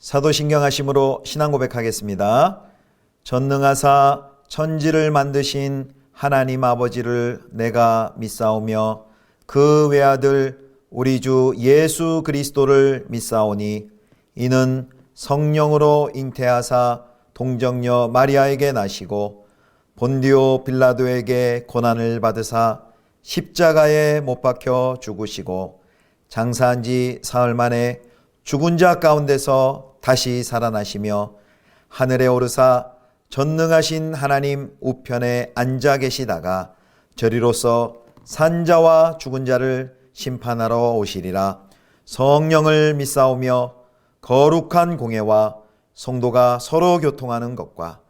사도신경 하심으로 신앙 고백하겠습니다. 전능하사 천지를 만드신 하나님 아버지를 내가 믿사오며 그 외아들 우리 주 예수 그리스도를 믿사오니 이는 성령으로 잉태하사 동정녀 마리아에게 나시고 본디오 빌라도에게 고난을 받으사 십자가에 못 박혀 죽으시고 장사한 지 사흘 만에 죽은 자 가운데서 다시 살아나시며 하늘에 오르사 전능하신 하나님 우편에 앉아 계시다가 저리로서 산자와 죽은 자를 심판하러 오시리라. 성령을 믿사오며 거룩한 공예와 성도가 서로 교통하는 것과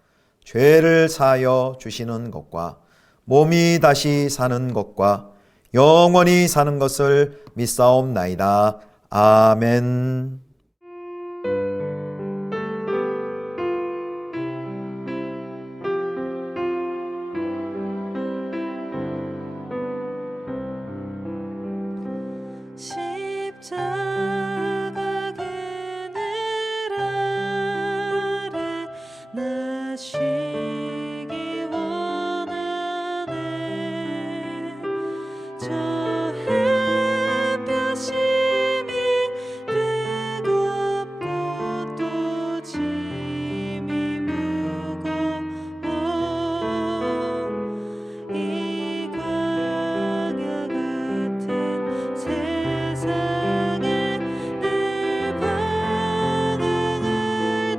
죄를 사하여 주시는 것과 몸이 다시 사는 것과 영원히 사는 것을 믿사옵나이다. 아멘. 십자가 그늘 아래 나 쉬기 원하네. 저 햇볕이 뜨겁고 또 짐이 무거워 이 광야 같은 세상에 늘 방황할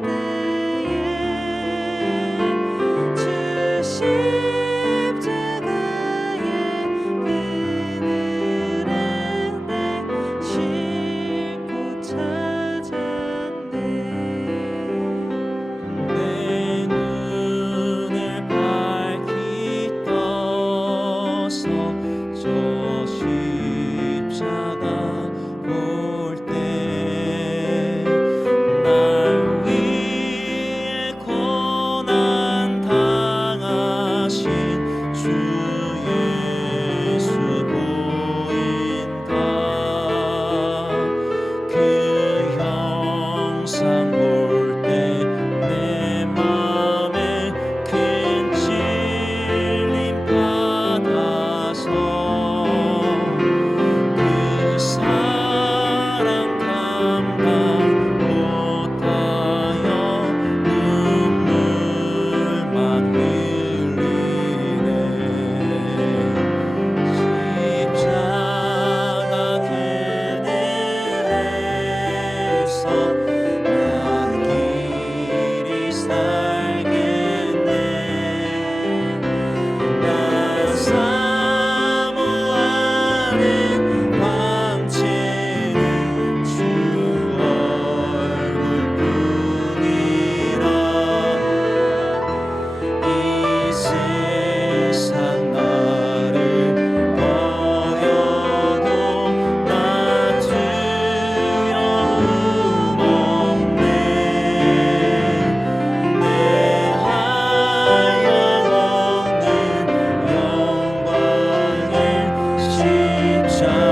때에 주 십자가의 그늘에 내 쉴 곳 찾았네. 내 눈을 밝히 떠서 저 십자가 볼 때 날 위해 고난 당하신 주 예수 보인다. 그 형상 볼 때 내 맘에 큰 찔림 받아서 그 사랑 감당 못하여 눈물만 흘리네. 십자가 그늘에서 난 길이 살겠네. 난 사모하는 왕체는 주 얼굴뿐이라. 이 세상 나를 버려도 나 두려움 없네. 내 한량없는 영광의 십자가뿐이라.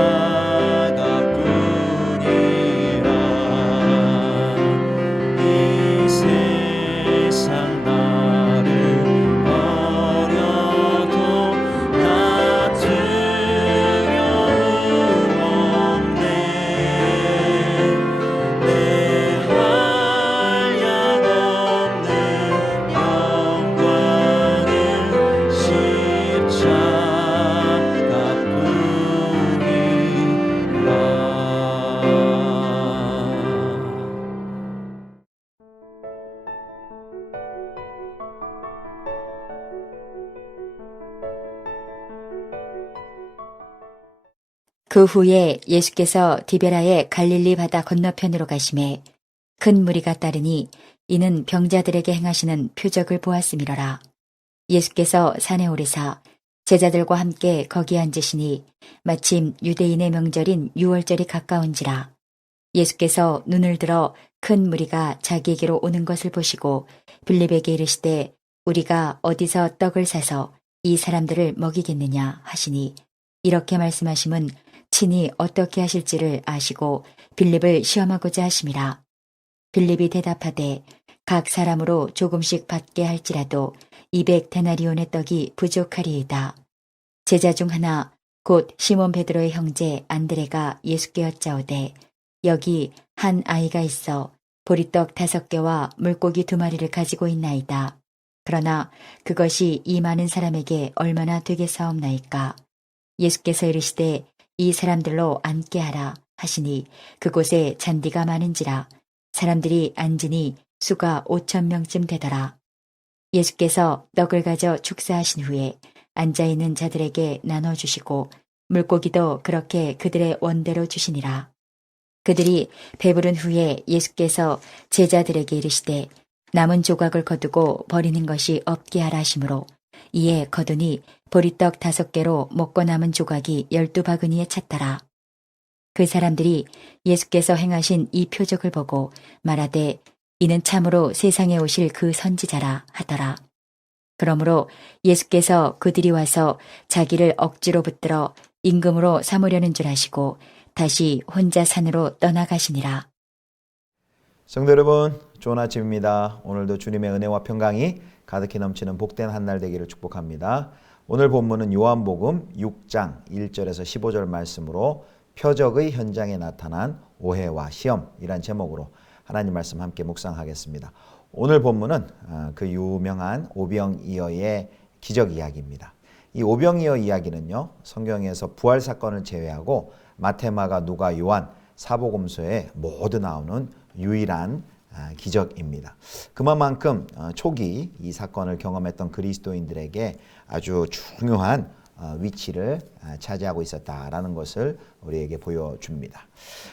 이 세상 나를 버려도 나 두려움 없네. 내 한량없는 영광의 그 후에 예수께서 디베라의 갈릴리 바다 건너편으로 가심에 큰 무리가 따르니 이는 병자들에게 행하시는 표적을 보았음이로라. 예수께서 산에 오르사 제자들과 함께 거기 앉으시니 마침 유대인의 명절인 유월절이 가까운지라. 예수께서 눈을 들어 큰 무리가 자기에게로 오는 것을 보시고 빌립에게 이르시되 우리가 어디서 떡을 사서 이 사람들을 먹이겠느냐 하시니 이렇게 말씀하심은 친히 어떻게 하실지를 아시고 빌립을 시험하고자 하심이라. 빌립이 대답하되 각 사람으로 조금씩 받게 할지라도 200데나리온의 떡이 부족하리이다. 제자 중 하나 곧 시몬 베드로의 형제 안드레가 예수께 여짜오되 여기 한 아이가 있어 보리떡 5개와 물고기 2마리를 가지고 있나이다. 그러나 그것이 이 많은 사람에게 얼마나 되겠사옵나이까. 예수께서 이르시되 이 사람들로 앉게 하라 하시니 그곳에 잔디가 많은지라 사람들이 앉으니 수가 5,000명쯤 되더라. 예수께서 떡을 가져 축사하신 후에 앉아있는 자들에게 나눠주시고 물고기도 그렇게 그들의 원대로 주시니라. 그들이 배부른 후에 예수께서 제자들에게 이르시되 남은 조각을 거두고 버리는 것이 없게 하라 하시므로 이에 거두니 보리떡 5개로 먹고 남은 조각이 12바구니에 찼더라. 그 사람들이 예수께서 행하신 이 표적을 보고 말하되 이는 참으로 세상에 오실 그 선지자라 하더라. 그러므로 예수께서 그들이 와서 자기를 억지로 붙들어 임금으로 삼으려는 줄 아시고 다시 혼자 산으로 떠나가시니라. 성도 여러분, 좋은 아침입니다. 오늘도 주님의 은혜와 평강이 가득히 넘치는 복된 한날 되기를 축복합니다. 오늘 본문은 요한복음 6장 1절에서 15절 말씀으로 표적의 현장에 나타난 오해와 시험이란 제목으로 하나님 말씀 함께 묵상하겠습니다. 오늘 본문은 그 유명한 오병이어의 기적 이야기입니다. 이 오병이어 이야기는요, 성경에서 부활 사건을 제외하고 마태, 마가, 누가, 요한, 사복음서에 모두 나오는 유일한 기적입니다. 그만큼 초기 이 사건을 경험했던 그리스도인들에게 아주 중요한 위치를 차지하고 있었다라는 것을 우리에게 보여줍니다.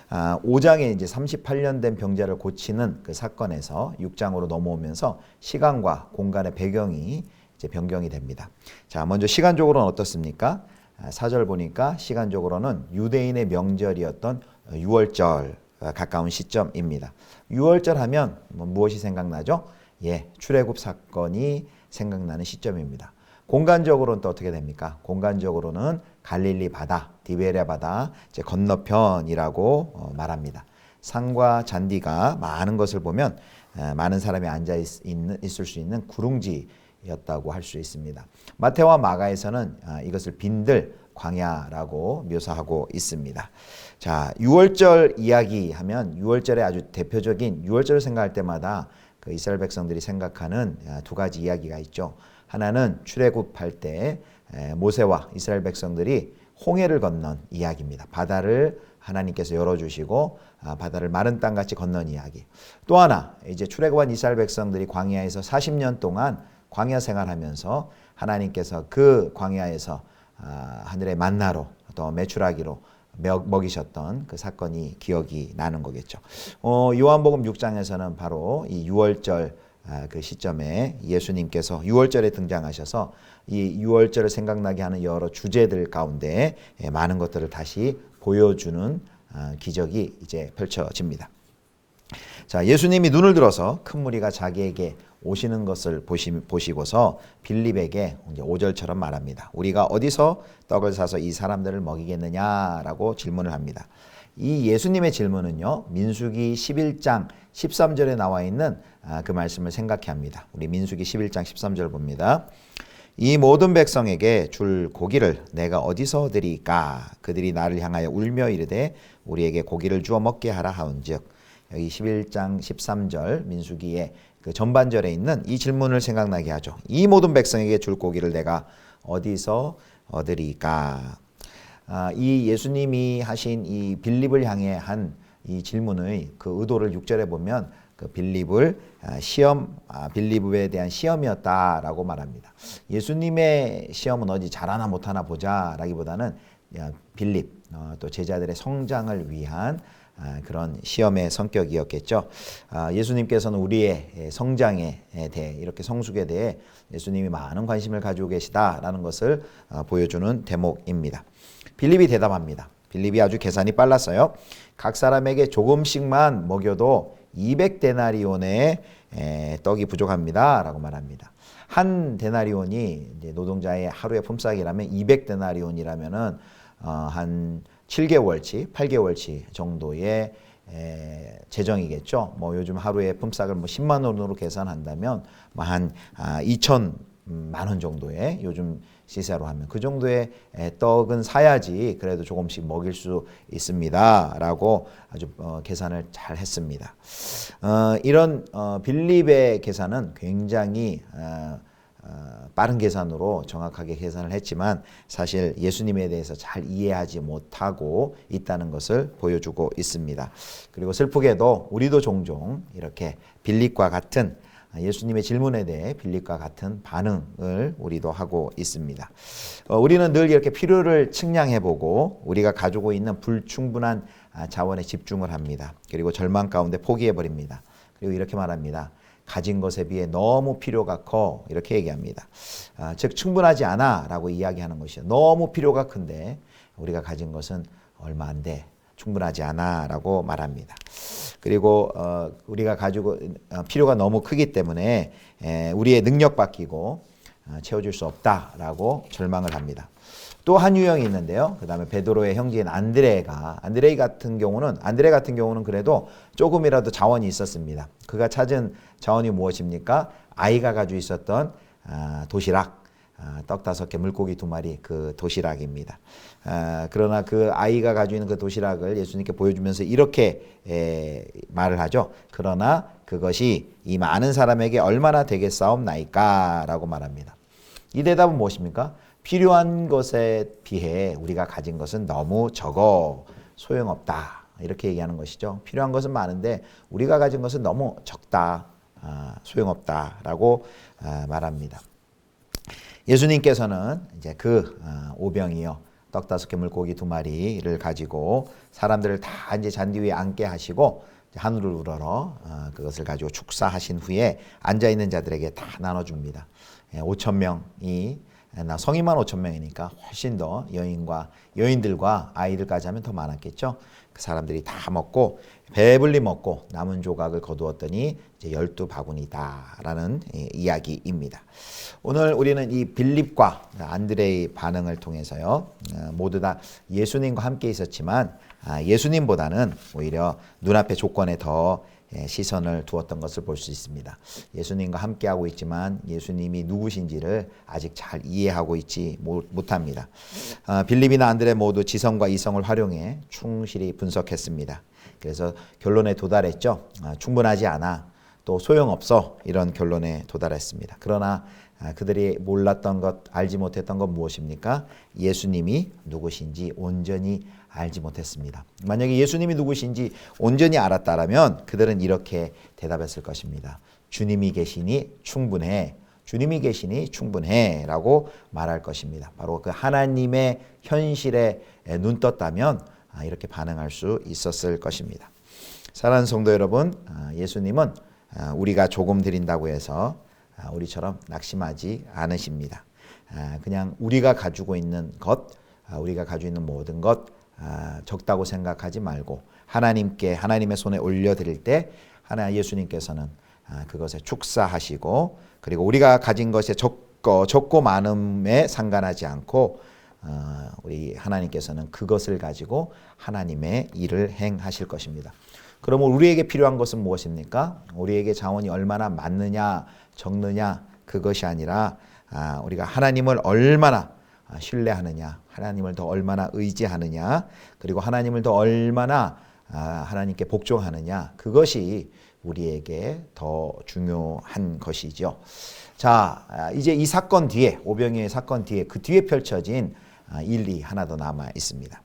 5장에 이제 38년 된 병자를 고치는 그 사건에서 6장으로 넘어오면서 시간과 공간의 배경이 이제 변경이 됩니다. 자, 먼저 시간적으로는 어떻습니까? 4절 보니까 시간적으로는 유대인의 명절이었던 6월절 가까운 시점입니다. 6월절 하면 무엇이 생각나죠? 출애굽 사건이 생각나는 시점입니다. 공간적으로는 또 어떻게 됩니까? 공간적으로는 갈릴리 바다, 디베랴 바다 이제 건너편이라고 말합니다. 산과 잔디가 많은 것을 보면 많은 사람이 앉아 있을 수 있는 구릉지였다고 할 수 있습니다. 마태와 마가에서는 이것을 빈들 광야라고 묘사하고 있습니다. 자, 6월절 이야기하면 6월절의 아주 대표적인 6월절을 생각할 때마다 그 이스라엘 백성들이 생각하는 두 가지 이야기가 있죠. 하나는 출애굽할 때 모세와 이스라엘 백성들이 홍해를 건넌 이야기입니다. 바다를 하나님께서 열어주시고 바다를 마른 땅같이 건넌 이야기. 또 하나 이제 출애굽한 이스라엘 백성들이 광야에서 40년 동안 광야 생활하면서 하나님께서 그 광야에서 하늘의 만나로 또 메추라기로 먹이셨던 그 사건이 기억이 나는 거겠죠. 요한복음 6장에서는 바로 이 6월절 그 시점에 예수님께서 6월절에 등장하셔서 이 6월절을 생각나게 하는 여러 주제들 가운데 많은 것들을 다시 보여주는 기적이 이제 펼쳐집니다. 자, 예수님이 눈을 들어서 큰 무리가 자기에게 오시는 것을 보시고서 빌립에게 이제 5절처럼 말합니다. 우리가 어디서 떡을 사서 이 사람들을 먹이겠느냐라고 질문을 합니다. 이 예수님의 질문은요, 민수기 11장 13절에 나와 있는 그 말씀을 생각해 합니다. 우리 민수기 11장 13절 봅니다. 이 모든 백성에게 줄 고기를 내가 어디서 드리까? 그들이 나를 향하여 울며 이르되 우리에게 고기를 주어 먹게 하라 하온즉. 여기 11장 13절 민수기의 그 전반절에 있는 이 질문을 생각나게 하죠. 이 모든 백성에게 줄 고기를 내가 어디서 얻으리까? 이 예수님이 하신 이 빌립을 향해 한 이 질문의 그 의도를 6절에 보면 그 빌립을 빌립에 대한 시험이었다라고 말합니다. 예수님의 시험은 어디 잘하나 못하나 보자라기보다는 빌립 또 제자들의 성장을 위한 그런 시험의 성격이었겠죠. 예수님께서는 우리의 성장에 대해 이렇게 성숙에 대해 예수님이 많은 관심을 가지고 계시다라는 것을 보여주는 대목입니다. 빌립이 대답합니다. 빌립이 아주 계산이 빨랐어요. 각 사람에게 조금씩만 먹여도 200데나리온의 떡이 부족합니다 라고 말합니다. 한 데나리온이 이제 노동자의 하루의 품삯이라면 200데나리온이라면은 한 7개월치, 8개월치 정도의 재정이겠죠. 뭐 요즘 하루에 품삯을 뭐 10만 원으로 계산한다면 뭐 한 2천만 원 정도의 요즘 시세로 하면 그 정도의 떡은 사야지 그래도 조금씩 먹일 수 있습니다라고 아주 계산을 잘 했습니다. 이런 빌립의 계산은 굉장히 빠른 계산으로 정확하게 계산을 했지만 사실 예수님에 대해서 잘 이해하지 못하고 있다는 것을 보여주고 있습니다. 그리고 슬프게도 우리도 종종 이렇게 빌립과 같은 예수님의 질문에 대해 빌립과 같은 반응을 우리도 하고 있습니다. 우리는 늘 이렇게 필요를 측량해보고 우리가 가지고 있는 불충분한 자원에 집중을 합니다. 그리고 절망 가운데 포기해버립니다. 그리고 이렇게 말합니다. 가진 것에 비해 너무 필요가 커 이렇게 얘기합니다. 즉 충분하지 않아 라고 이야기하는 것이요. 너무 필요가 큰데 우리가 가진 것은 얼마 안 돼. 충분하지 않아 라고 말합니다. 그리고 우리가 가지고 필요가 너무 크기 때문에 우리의 능력 바뀌고 채워줄 수 없다라고 절망을 합니다. 또 한 유형이 있는데요. 그 다음에 베드로의 형제인 안드레 같은 경우는 그래도 조금이라도 자원이 있었습니다. 그가 찾은 자원이 무엇입니까? 아이가 가지고 있었던 도시락, 떡 5개, 물고기 2마리 그 도시락입니다. 그러나 그 아이가 가지고 있는 그 도시락을 예수님께 보여주면서 이렇게 말을 하죠. 그러나 그것이 이 많은 사람에게 얼마나 되겠사옵나이까 라고 말합니다. 이 대답은 무엇입니까? 필요한 것에 비해 우리가 가진 것은 너무 적어 소용없다 이렇게 얘기하는 것이죠. 필요한 것은 많은데 우리가 가진 것은 너무 적다 소용없다 라고 말합니다. 예수님께서는 이제 그 오병이어 떡 5개 물고기 2마리를 가지고 사람들을 다 이제 잔디 위에 앉게 하시고 하늘을 우러러 그것을 가지고 축사하신 후에 앉아 있는 자들에게 다 나눠줍니다. 5천 명이 성인만 5천 명이니까 훨씬 더 여인들과 아이들까지 하면 더 많았겠죠. 그 사람들이 다 먹고 배불리 먹고 남은 조각을 거두었더니 이제 12바구니다라는 이야기입니다. 오늘 우리는 이 빌립과 안드레의 반응을 통해서요. 모두 다 예수님과 함께 있었지만 예수님보다는 오히려 눈앞의 조건에 더 시선을 두었던 것을 볼 수 있습니다. 예수님과 함께하고 있지만 예수님이 누구신지를 아직 잘 이해하고 있지 못합니다. 빌립이나 안드레 모두 지성과 이성을 활용해 충실히 분석했습니다. 그래서 결론에 도달했죠. 충분하지 않아, 또 소용없어 이런 결론에 도달했습니다. 그러나 그들이 몰랐던 것, 알지 못했던 것 무엇입니까? 예수님이 누구신지 온전히 알지 못했습니다. 만약에 예수님이 누구신지 온전히 알았다면 그들은 이렇게 대답했을 것입니다. 주님이 계시니 충분해. 주님이 계시니 충분해 라고 말할 것입니다. 바로 그 하나님의 현실에 눈 떴다면 이렇게 반응할 수 있었을 것입니다. 사랑하는 성도 여러분, 예수님은 우리가 조금 드린다고 해서 우리처럼 낙심하지 않으십니다. 그냥 우리가 가지고 있는 것, 우리가 가지고 있는 모든 것 적다고 생각하지 말고 하나님의 손에 올려드릴 때 예수님께서는 그것에 축사하시고 그리고 우리가 가진 것에 적고 많음에 상관하지 않고 우리 하나님께서는 그것을 가지고 하나님의 일을 행하실 것입니다. 그러면 우리에게 필요한 것은 무엇입니까? 우리에게 자원이 얼마나 많느냐 적느냐 그것이 아니라 우리가 하나님을 얼마나 신뢰하느냐, 하나님을 더 얼마나 의지하느냐, 그리고 하나님을 더 얼마나 하나님께 복종하느냐, 그것이 우리에게 더 중요한 것이죠. 자, 이제 이 사건 뒤에, 오병이어의 사건 뒤에, 그 뒤에 펼쳐진 일이 하나 더 남아 있습니다.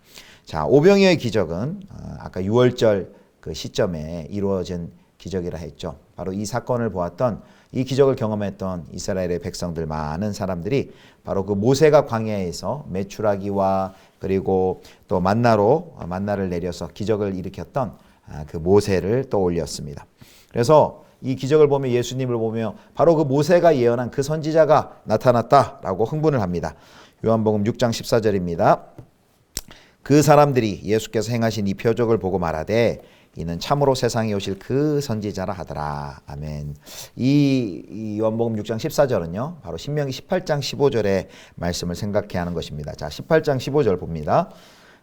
자, 오병이어의 기적은 아까 6월절 그 시점에 이루어진 기적이라 했죠. 바로 이 사건을 보았던, 이 기적을 경험했던 이스라엘의 백성들, 많은 사람들이 바로 그 모세가 광야에서 메추라기와 그리고 또 만나를 내려서 기적을 일으켰던 그 모세를 떠올렸습니다. 그래서 이 기적을 보며 예수님을 보며 바로 그 모세가 예언한 그 선지자가 나타났다라고 흥분을 합니다. 요한복음 6장 14절입니다. 그 사람들이 예수께서 행하신 이 표적을 보고 말하되 이는 참으로 세상에 오실 그 선지자라 하더라. 아멘. 이 요한복음 6장 14절은요. 바로 신명기 18장 15절의 말씀을 생각해 하는 것입니다. 자, 18장 15절 봅니다.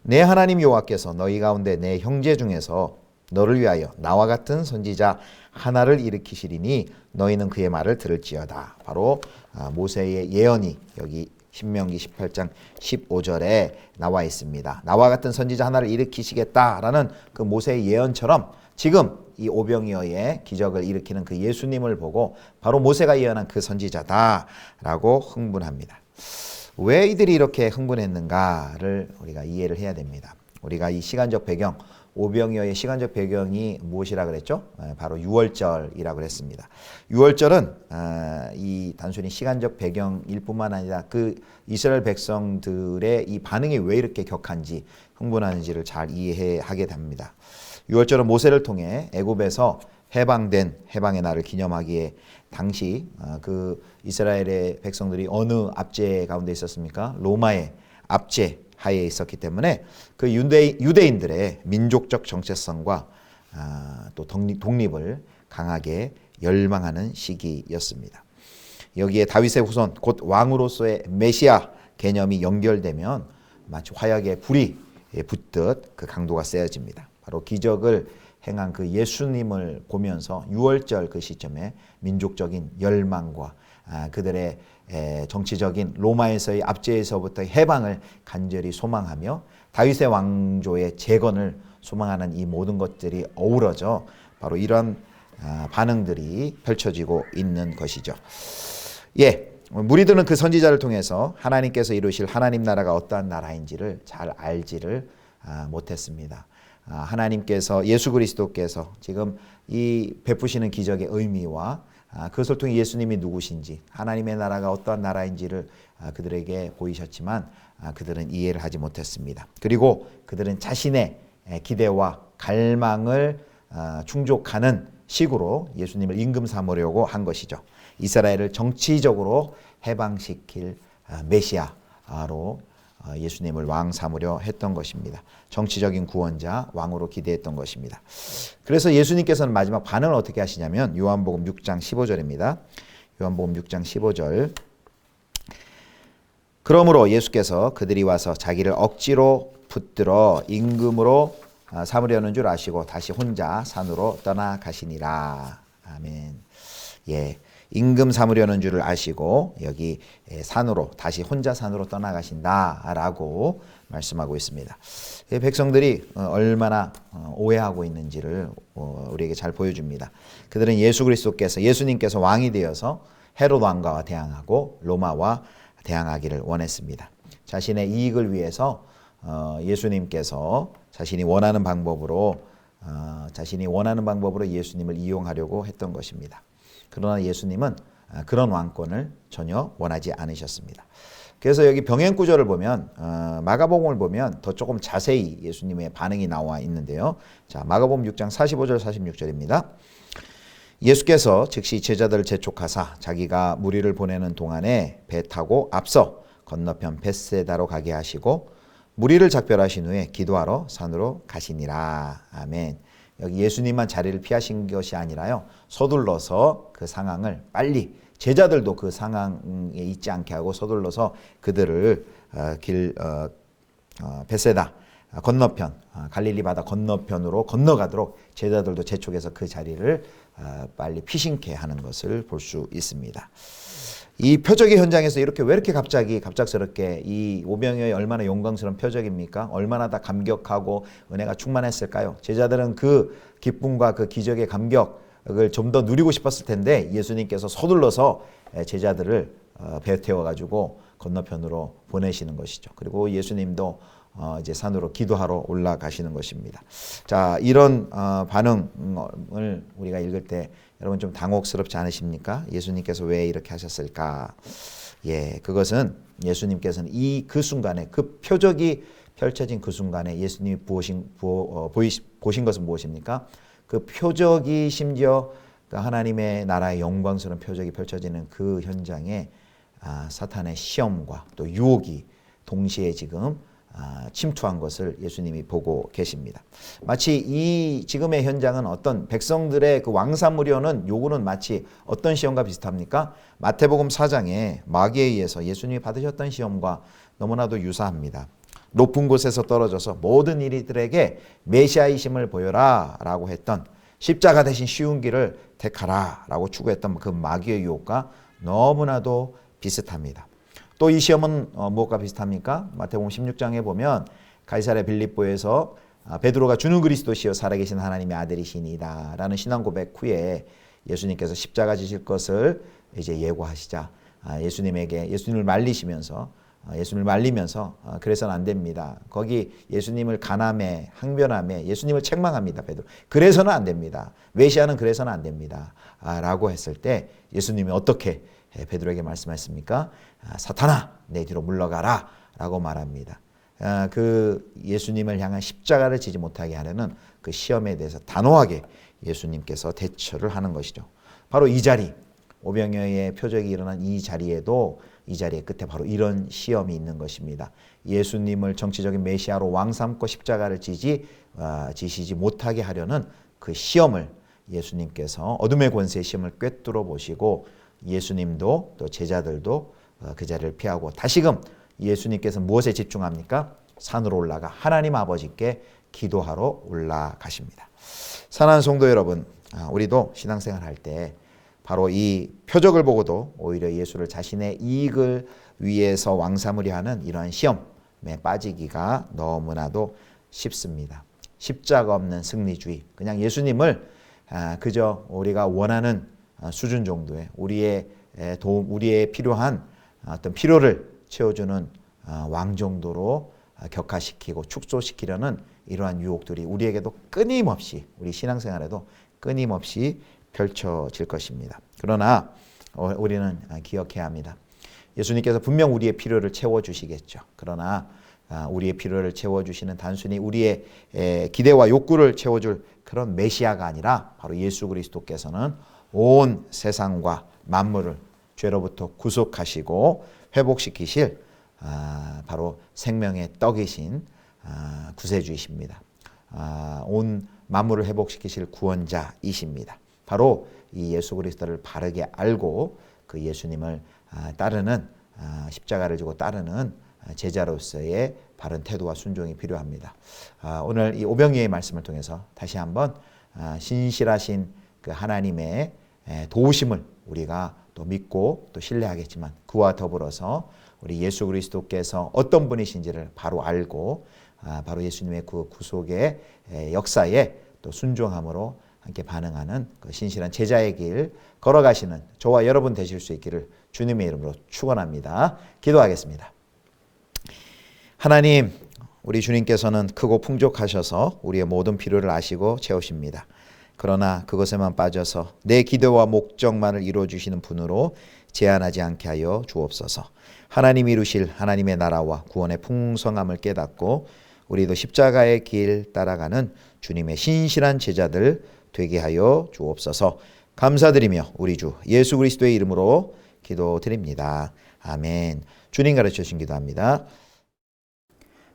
내 하나님 여호와께서 너희 가운데 내 형제 중에서 너를 위하여 나와 같은 선지자 하나를 일으키시리니 너희는 그의 말을 들을지어다. 바로 모세의 예언이 여기 신명기 18장 15절에 나와 있습니다. 나와 같은 선지자 하나를 일으키시겠다라는 그 모세의 예언처럼 지금 이 오병이어의 기적을 일으키는 그 예수님을 보고 바로 모세가 예언한 그 선지자다라고 흥분합니다. 왜 이들이 이렇게 흥분했는가를 우리가 이해를 해야 됩니다. 우리가 이 시간적 배경, 오병이어의 시간적 배경이 무엇이라 그랬죠? 바로 유월절이라고 그랬습니다. 유월절은 이 단순히 시간적 배경일 뿐만 아니라 그 이스라엘 백성들의 이 반응이 왜 이렇게 격한지 흥분하는지를 잘 이해하게 됩니다. 유월절은 모세를 통해 애굽에서 해방된 해방의 날을 기념하기에 당시 그 이스라엘의 백성들이 어느 압제 가운데 있었습니까? 로마의 압제 하에 있었기 때문에 그 유대인들의 민족적 정체성과 또 독립을 강하게 열망하는 시기였습니다. 여기에 다윗의 후손 곧 왕으로서의 메시아 개념이 연결되면 마치 화약에 불이 붙듯 그 강도가 세어집니다. 바로 기적을 행한 그 예수님을 보면서 유월절 그 시점에 민족적인 열망과 그들의 정치적인 로마에서의 압제에서부터의 해방을 간절히 소망하며 다윗의 왕조의 재건을 소망하는 이 모든 것들이 어우러져 바로 이런 반응들이 펼쳐지고 있는 것이죠. 무리들은 그 선지자를 통해서 하나님께서 이루실 하나님 나라가 어떠한 나라인지를 잘 알지를 못했습니다. 하나님께서 예수 그리스도께서 지금 이 베푸시는 기적의 의미와 그것을 통해 예수님이 누구신지 하나님의 나라가 어떠한 나라인지를 그들에게 보이셨지만 그들은 이해를 하지 못했습니다. 그리고 그들은 자신의 기대와 갈망을 충족하는 식으로 예수님을 임금 삼으려고 한 것이죠. 이스라엘을 정치적으로 해방시킬 메시아로 예수님을 왕 삼으려 했던 것입니다. 정치적인 구원자, 왕으로 기대했던 것입니다. 그래서 예수님께서는 마지막 반응을 어떻게 하시냐면 요한복음 6장 15절입니다. 요한복음 6장 15절. 그러므로 예수께서 그들이 와서 자기를 억지로 붙들어 임금으로 삼으려는 줄 아시고 다시 혼자 산으로 떠나가시니라. 아멘. 임금 삼으려는 줄을 아시고 여기 산으로 다시 혼자 산으로 떠나가신다라고 말씀하고 있습니다. 백성들이 얼마나 오해하고 있는지를 우리에게 잘 보여줍니다. 그들은 예수님께서 왕이 되어서 헤롯 왕과 대항하고 로마와 대항하기를 원했습니다. 자신의 이익을 위해서 예수님께서 자신이 원하는 방법으로 예수님을 이용하려고 했던 것입니다. 그러나 예수님은 그런 왕권을 전혀 원하지 않으셨습니다. 그래서 여기 병행 구절을 보면 마가복음을 보면 더 조금 자세히 예수님의 반응이 나와 있는데요. 자, 마가복음 6장 45절 46절입니다. 예수께서 즉시 제자들을 재촉하사 자기가 무리를 보내는 동안에 배 타고 앞서 건너편 벳세다로 가게 하시고 무리를 작별하신 후에 기도하러 산으로 가시니라. 아멘. 여기 예수님만 자리를 피하신 것이 아니라요. 서둘러서 그 상황을 빨리 제자들도 그 상황에 있지 않게 하고 서둘러서 그들을 벳세다 건너편 갈릴리 바다 건너편으로 건너가도록 제자들도 재촉해서 그 자리를 빨리 피신케 하는 것을 볼 수 있습니다. 이 표적의 현장에서 왜 이렇게 갑작스럽게 이 오병이어의 얼마나 영광스러운 표적입니까? 얼마나 다 감격하고 은혜가 충만했을까요? 제자들은 그 기쁨과 그 기적의 감격을 좀 더 누리고 싶었을 텐데 예수님께서 서둘러서 제자들을 배에 태워가지고 건너편으로 보내시는 것이죠. 그리고 예수님도 이제 산으로 기도하러 올라가시는 것입니다. 자, 이런 반응을 우리가 읽을 때 여러분 좀 당혹스럽지 않으십니까? 예수님께서 왜 이렇게 하셨을까? 그것은 예수님께서는 그 순간에 그 표적이 펼쳐진 그 순간에 예수님이 보신 것은 무엇입니까? 그 표적이 심지어 하나님의 나라의 영광스러운 표적이 펼쳐지는 그 현장에 사탄의 시험과 또 유혹이 동시에 지금 침투한 것을 예수님이 보고 계십니다. 마치 이 지금의 현장은 어떤 백성들의 그 왕삼으려는 요구는 마치 어떤 시험과 비슷합니까? 마태복음 4장에 마귀에 의해서 예수님이 받으셨던 시험과 너무나도 유사합니다. 높은 곳에서 떨어져서 모든 이들에게 메시아이심을 보여라 라고 했던 십자가 대신 쉬운 길을 택하라 라고 추구했던 그 마귀의 유혹과 너무나도 비슷합니다. 또 이 시험은 무엇과 비슷합니까? 마태복음 16장에 보면 가이사랴 빌립보에서 베드로가 주는 그리스도시요 살아계신 하나님의 아들이시니이다 라는 신앙 고백 후에 예수님께서 십자가 지실 것을 이제 예고하시자 예수님을 말리시면서 예수님을 말리면서 그래서는 안 됩니다. 거기 예수님을 간함에 항변함에 예수님을 책망합니다. 베드로. 그래서는 안 됩니다. 메시아는 그래서는 안 됩니다. 라고 했을 때 예수님이 어떻게 베드로에게 말씀하셨습니까? 사탄아 내 뒤로 물러가라 라고 말합니다. 그 예수님을 향한 십자가를 지지 못하게 하려는 그 시험에 대해서 단호하게 예수님께서 대처를 하는 것이죠. 바로 이 자리, 오병이어의 표적이 일어난 이 자리에도 이 자리의 끝에 바로 이런 시험이 있는 것입니다. 예수님을 정치적인 메시아로 왕 삼고 십자가를 지시지 못하게 하려는 그 시험을 예수님께서 어둠의 권세의 시험을 꿰뚫어 보시고 예수님도 또 제자들도 그 자리를 피하고 다시금 예수님께서 무엇에 집중합니까? 산으로 올라가 하나님 아버지께 기도하러 올라가십니다. 사랑하는 성도 여러분, 우리도 신앙생활 할 때 바로 이 표적을 보고도 오히려 예수를 자신의 이익을 위해서 왕삼으려 하는 이러한 시험에 빠지기가 너무나도 쉽습니다. 십자가 없는 승리주의, 그냥 예수님을 그저 우리가 원하는 수준 정도의 우리의 도움, 우리의 필요한 어떤 필요를 채워주는 왕 정도로 격화시키고 축소시키려는 이러한 유혹들이 우리에게도 끊임없이 우리 신앙생활에도 끊임없이 펼쳐질 것입니다. 그러나 우리는 기억해야 합니다. 예수님께서 분명 우리의 필요를 채워주시겠죠. 그러나 우리의 필요를 채워주시는 단순히 우리의 기대와 욕구를 채워줄 그런 메시아가 아니라 바로 예수 그리스도께서는 온 세상과 만물을 죄로부터 구속하시고 회복시키실 바로 생명의 떡이신 구세주이십니다. 온 만물을 회복시키실 구원자이십니다. 바로 이 예수 그리스도를 바르게 알고 그 예수님을 따르는 십자가를 지고 따르는 제자로서의 바른 태도와 순종이 필요합니다. 오늘 이 오병이어의 말씀을 통해서 다시 한번 신실하신 그 하나님의 도우심을 우리가 또 믿고 또 신뢰하겠지만 그와 더불어서 우리 예수 그리스도께서 어떤 분이신지를 바로 알고 바로 예수님의 그 구속의 역사에 또 순종함으로 함께 반응하는 그 신실한 제자의 길 걸어가시는 저와 여러분 되실 수 있기를 주님의 이름으로 축원합니다. 기도하겠습니다. 하나님, 우리 주님께서는 크고 풍족하셔서 우리의 모든 필요를 아시고 채우십니다. 그러나 그것에만 빠져서 내 기도와 목적만을 이루어주시는 분으로 제한하지 않게 하여 주옵소서. 하나님이 이루실 하나님의 나라와 구원의 풍성함을 깨닫고 우리도 십자가의 길 따라가는 주님의 신실한 제자들 되게 하여 주옵소서. 감사드리며 우리 주 예수 그리스도의 이름으로 기도드립니다. 아멘. 주님 가르쳐 주신 기도합니다.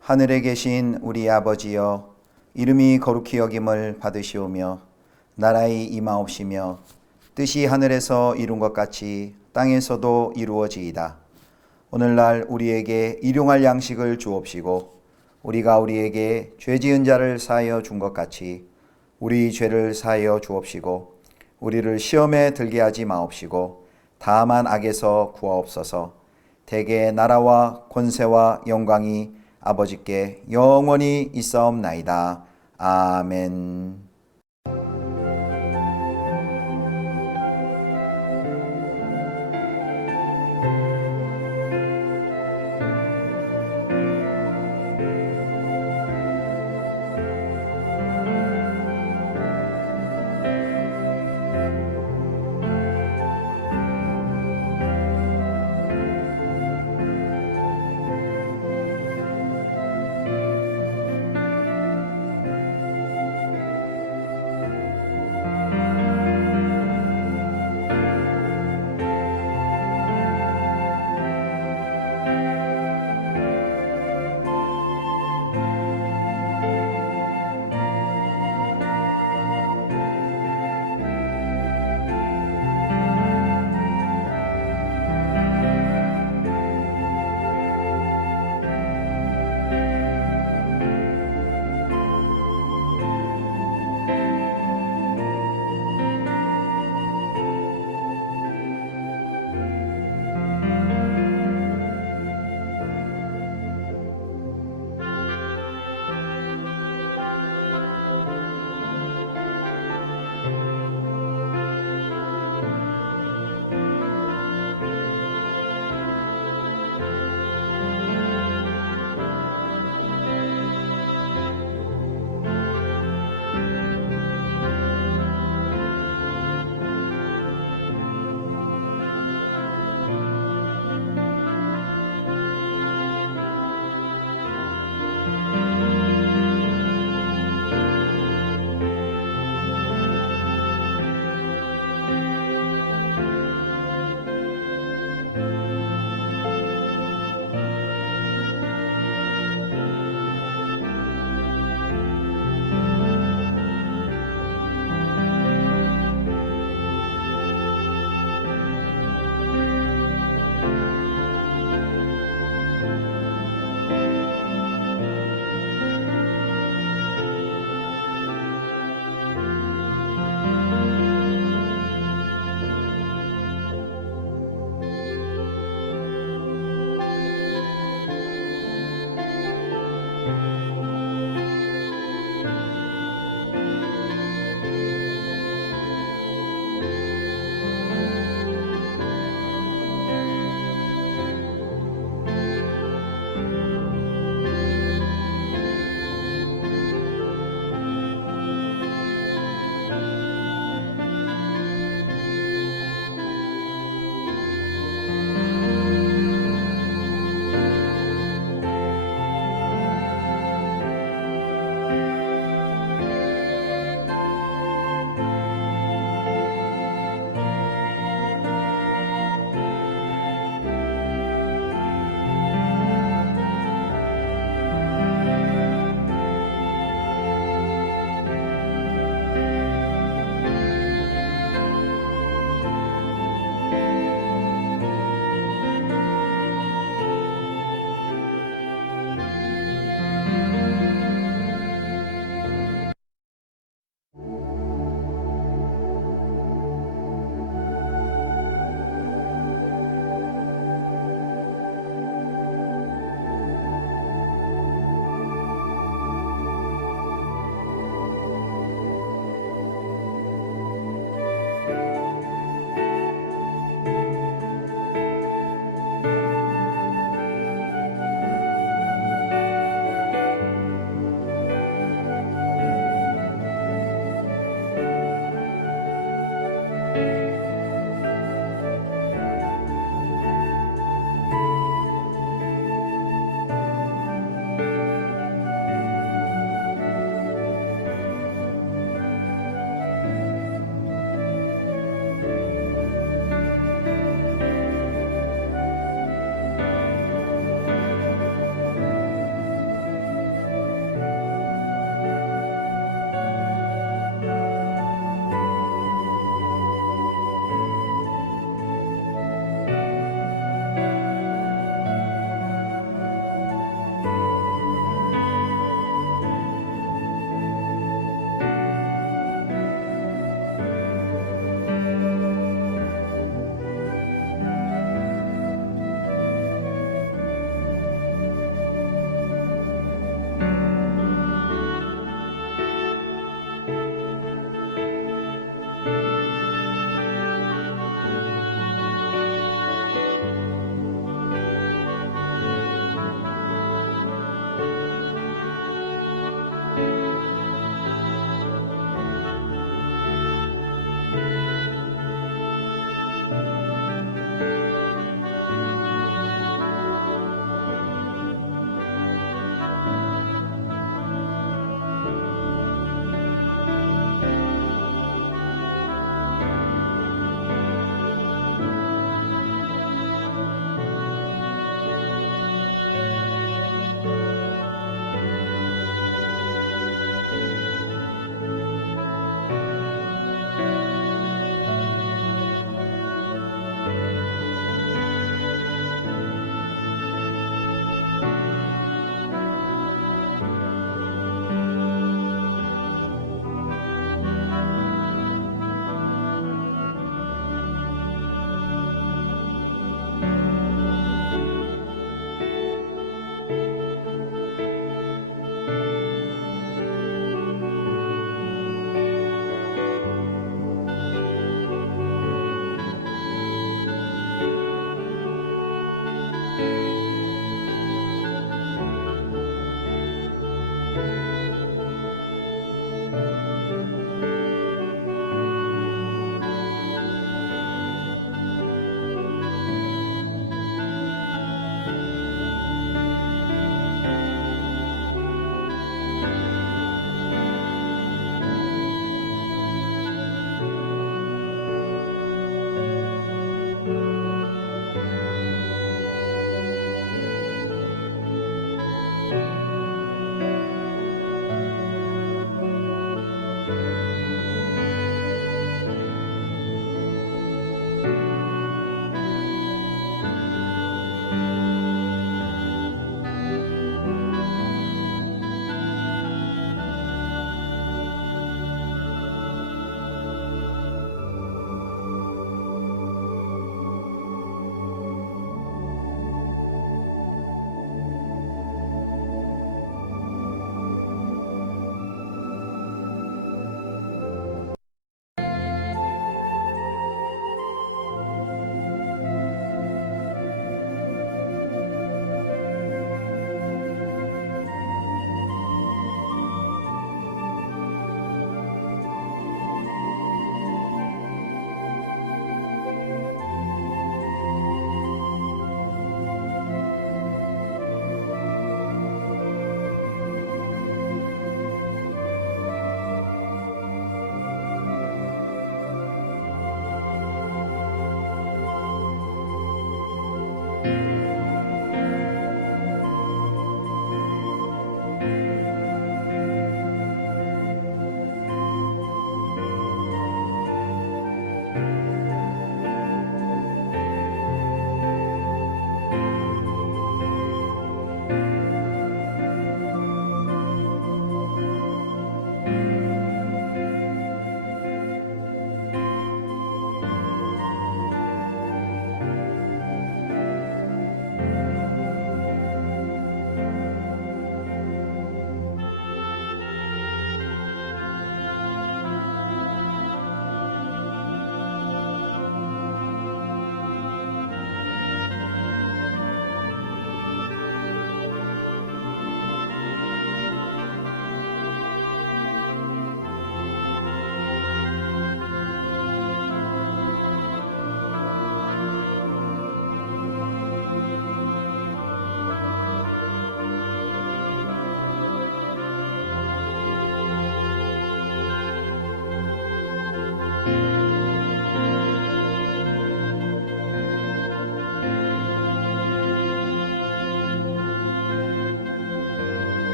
하늘에 계신 우리 아버지여, 이름이 거룩히 여김을 받으시오며 나라의 임하옵시며 뜻이 하늘에서 이룬 것 같이 땅에서도 이루어지이다. 오늘날 우리에게 일용할 양식을 주옵시고 우리가 우리에게 죄 지은 자를 사하여 준 것 같이 우리 죄를 사하여 주옵시고 우리를 시험에 들게 하지 마옵시고 다만 악에서 구하옵소서. 대개 나라와 권세와 영광이 아버지께 영원히 있사옵나이다. 아멘.